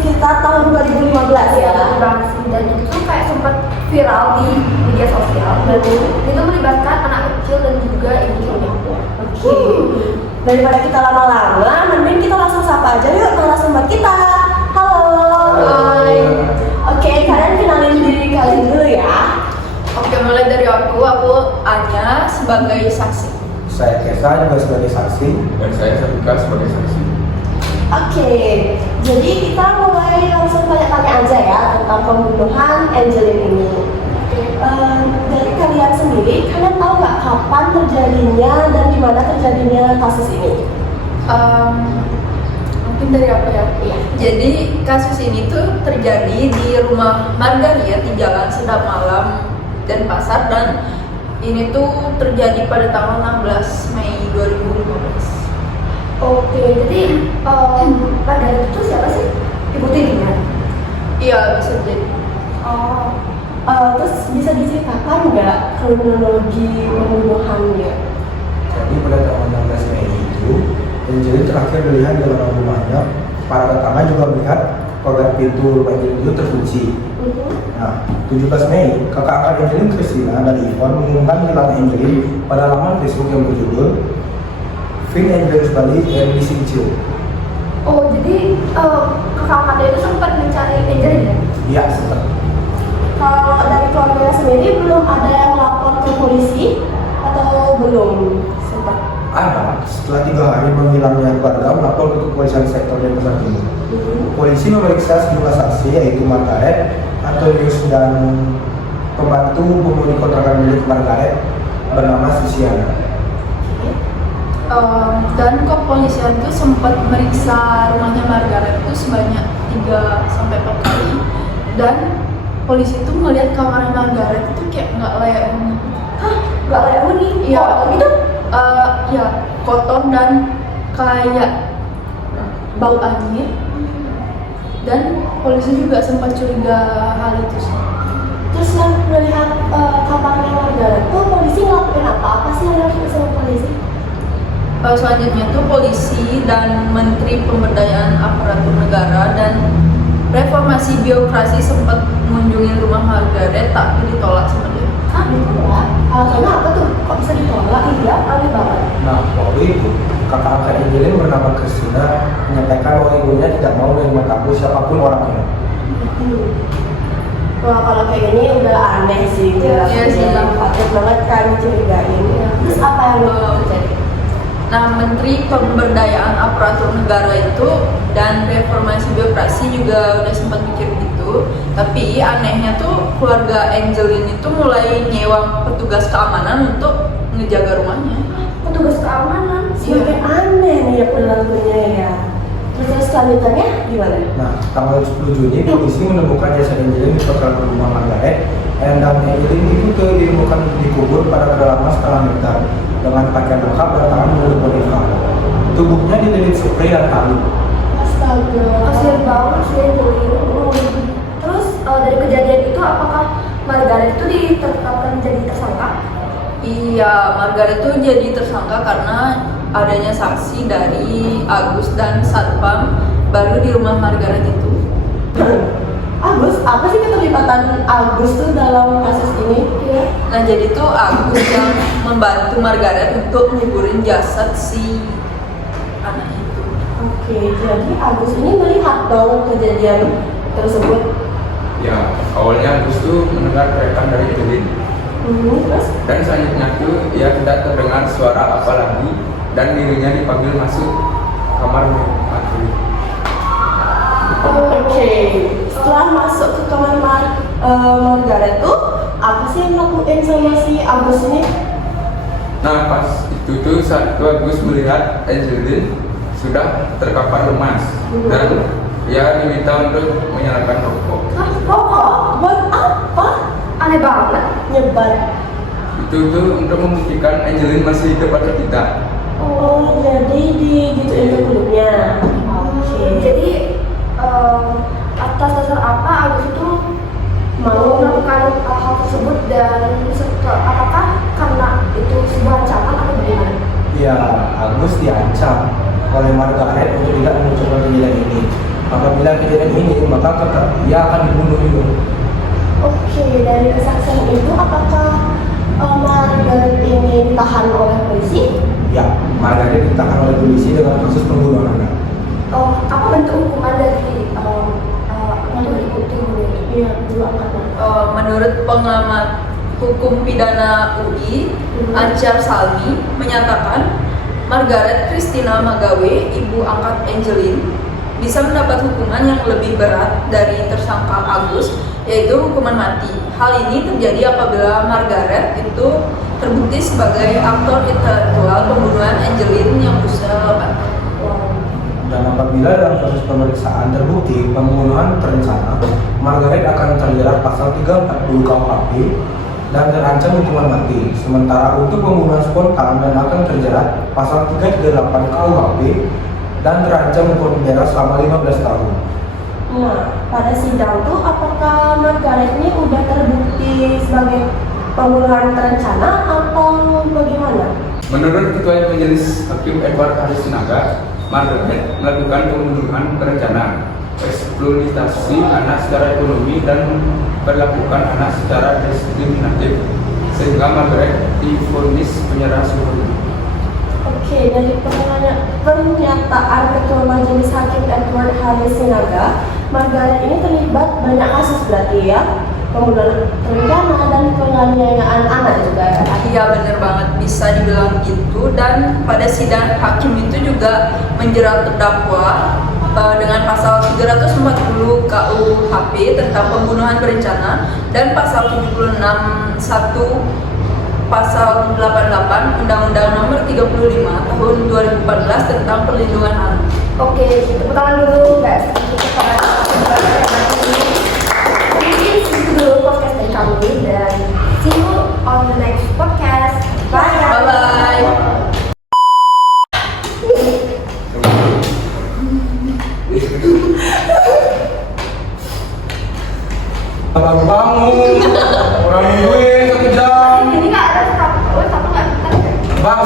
sekitar tahun 2015 ya. Banget sih, dan itu tuh kayak sempat viral di media sosial dan itu melibatkan anak kecil dan juga ibu-ibu. Oke. Daripada kita lama-lama, mending kita langsung sapa aja yuk narasumber kita. Halo. Hai. Oke, kalian kenalin diri kalian dulu ya. Oke, mulai dari aku Anya sebagai saksi. Saya Kesa juga sebagai saksi. Dan saya Sabika sebagai saksi. Oke, jadi kita mulai langsung tanya-tanya aja ya tentang pembunuhan Angelin ini. Dari kalian sendiri, kalian tahu nggak kapan terjadinya dan di mana terjadinya kasus ini? Mungkin dari apa ya? Iya. Jadi kasus ini tuh terjadi di rumah Margaria di Jalan Sedap Malam dan Pasar, dan ini tuh terjadi pada tanggal 16 Mei 2015. Oke, jadi pada itu siapa sih? Ibu tirinya? Iya, bisa jadi. Terus bisa diceritakan nggak kronologi pembunuhannya? Jadi pada tanggal 16 Mei itu, Angelin terakhir melihat di dalam rumahnya. Para tetangga juga melihat pagar pintu rumah Angelin itu terkunci. Nah, 17 Mei, kakak angkat Angelin, Christina dan Ivan mengumumkan hilang Angelin pada laman Facebook yang berjudul Find Angelin's Body and Missing Child. Oh, jadi kakak angkatnya itu sempat mencari Angelin ya? Iya, sempat. Kalau dari keluarganya sendiri belum ada yang lapor ke polisi atau belum sempat? Ada, setelah 3 hari menghilangnya keluarga melapor ke kepolisian sektor Denpasar Timur. Polisi memeriksa sejumlah saksi yaitu Margaret, Antonius dan pembantu penghuni kontrakan milik Margaret bernama Susiana. Dan kepolisian itu sempat meriksa rumahnya Margaret itu sebanyak 3-4 kali, dan polisi itu melihat kamar Margaret itu kayak nggak layak huni. Hah? Nggak layak huni? Iya. Gitu? Ya, kotor dan kayak bau angin, dan polisi juga sempat curiga hal itu sih. Terus yang melihat kamarnya Margaret tuh polisi ngelakuin apa? Apa sih yang harus sama polisi? Selanjutnya tuh polisi dan Menteri Pemberdayaan Aparatur Negara dan Reformasi Birokrasi sempat mengunjungi rumah Margaret, tapi ditolak sama dia. Hah? Ditolak? Alasannya apa tuh? Kok bisa ditolak? Iya, aneh banget. Nah, waktu itu kakak angkat Angelin bernama Christina menyampaikan bahwa ibunya tidak mau menerima tamu siapapun orangnya. Wah, kalau kayak gini udah aneh sih. Iya sih. Patut banget kan curigain. Terus apa yang terjadi? Nah, Menteri Pemberdayaan Aparatur Negara itu dan Reformasi Birokrasi juga udah sempat mikir gitu. Tapi anehnya tuh keluarga Angelin itu mulai nyewa petugas keamanan untuk ngejaga rumahnya. Petugas keamanan? Iya. Semakin aneh nih ya perilakunya ya. Terus kelanjutannya gimana? Nah, tanggal 10 Juni polisi menemukan jasad Angelin di kontrakan rumah Margaret, dan Angelin itu ditemukan dikubur pada kedalaman setengah meter dengan pakaian lengkap dan tangan menutup wanita. Tubuhnya dililit spray dan tali. Astaga. Kasian banget sih Angelin. Terus dari kejadian itu apakah Margaret itu ditetapkan jadi tersangka? Iya, Margaret tuh jadi tersangka karena adanya saksi dari Agus dan Satpam baru di rumah Margaret itu. Agus, apa sih keterlibatan Agus tuh dalam kasus ini? Ya. Nah, jadi tuh Agus yang membantu Margaret untuk nguburin jasad si anak itu. Oke, jadi Agus ini melihat dong kejadian tersebut. Ya, awalnya Agus tuh mendengar teriakan dari Angelin. Terus? Dan selanjutnya tuh ya tidak terdengar suara apa lagi, dan dirinya dipanggil masuk kamar Angelin. Oke, setelah masuk ke kamar Margaret tuh apa sih yang lakuin sama si Agus ini? Nah, pas itu tuh saat itu Agus melihat Angelin sudah terkapar lemas dan ia diminta untuk menyalakan rokok. Hah? Rokok? Buat apa? Aneh banget. Nyebar. Itu tuh untuk membuktikan Angelin masih hidup atau tidak. Oh, jadi digituin kulitnya. Oke. Jadi atas dasar apa Agus itu Mau melakukan hal tersebut, dan apakah karena itu sebuah ancaman atau bagaimana? Ya, Agus diancam oleh Margaret untuk tidak mengucapkan kejadian ini. Apabila kejadian ini, maka tetap dia akan dibunuh juga. Oke, dari kesaksian itu apakah Margaret ini ditahan oleh polisi? Ya, Margaret ditahan oleh polisi dengan kasus pembunuhan anak. Oh, apa bentuk hukuman dari Iya, dulu angkatan. Menurut pengamat hukum pidana UI, Ancar Salmi menyatakan Margaret Christina Magawe, ibu angkat Angeline, bisa mendapat hukuman yang lebih berat dari tersangka Agus, yaitu hukuman mati. Hal ini terjadi apabila Margaret itu terbukti sebagai aktor intelektual pembunuhan Angeline yang berusia 8 tahun. Dan apabila dalam proses pemeriksaan terbukti pembunuhan terencana, Margaret akan terjerat pasal 340 KUHP dan terancam hukuman mati. Sementara untuk pembunuhan spontan dan akan terjerat pasal 338 KUHP dan terancam hukuman penjara selama 15 tahun. Nah, pada sidang tuh apakah Margaret ini udah terbukti sebagai pembunuhan terencana atau bagaimana? Menurut Ketua Majelis Hakim Edward Haris Sinaga, Margaret melakukan pembunuhan berencana, eksploitasi anak secara ekonomi dan memperlakukan anak secara diskriminatif, sehingga Margaret divonis penjara seumur hidup. Oke, dari pernyataan Ketua Majelis Hakim Edward Haris Sinaga, Margaret ini terlibat banyak kasus berarti ya? Pembunuhan terencana dan penganiayaan anak juga ya? Iya bener banget, bisa dibilang gitu. Dan pada sidang hakim itu juga menjerat terdakwa dengan pasal 340 KUHP tentang pembunuhan berencana dan pasal 76 pasal 88 Undang-Undang Nomor 35 Tahun 2014 tentang Perlindungan Anak. Oke, tepuk tangan dulu guys. Mungkin segitu dulu podcast dari kami dan see you on the next podcast. Bye. Bye-bye. Abang bangun, orang nungguin 1 jam. Ini nggak ada satu nggak. Bang,